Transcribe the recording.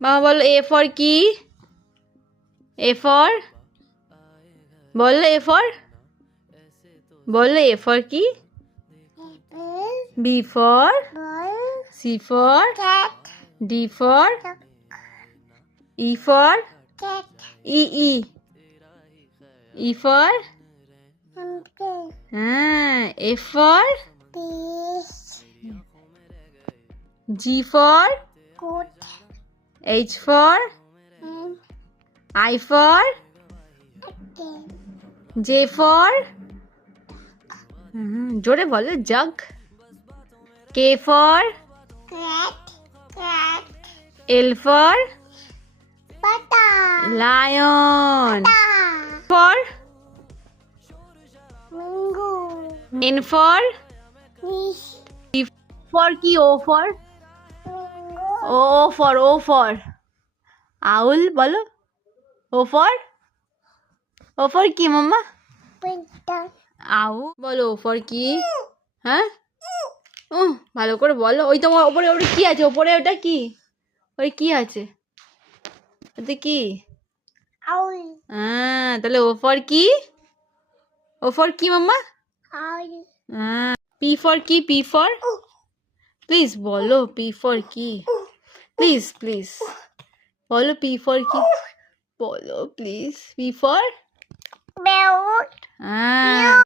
মামা বলো এ ফর কি? এ ফর বললো এ ফর বললো এ ফর কি? B for C for D for E for E E E for হ্যাঁ F for G for H for I for J for জোরে বলো jug. K for L for lion. For N for P for কি? O for O for owl বলো O for কি মাম্মা? আউ বলো O for কি? হ্যাঁ ভালো করে বলো। ওই তোমার ওপরে ওটা কি আছে? ওপরে ওটা কি? ওই কি আছে ওতে কি? হ্যাঁ তাহলে ও ফর কি? ও ফর কি মাম্মা? হ্যাঁ পি ফর কি? পি ফর প্লিজ বলো পি ফর কি? প্লিজ প্লিজ বলো পি ফর কি? বলো প্লিজ পি ফর হ্যাঁ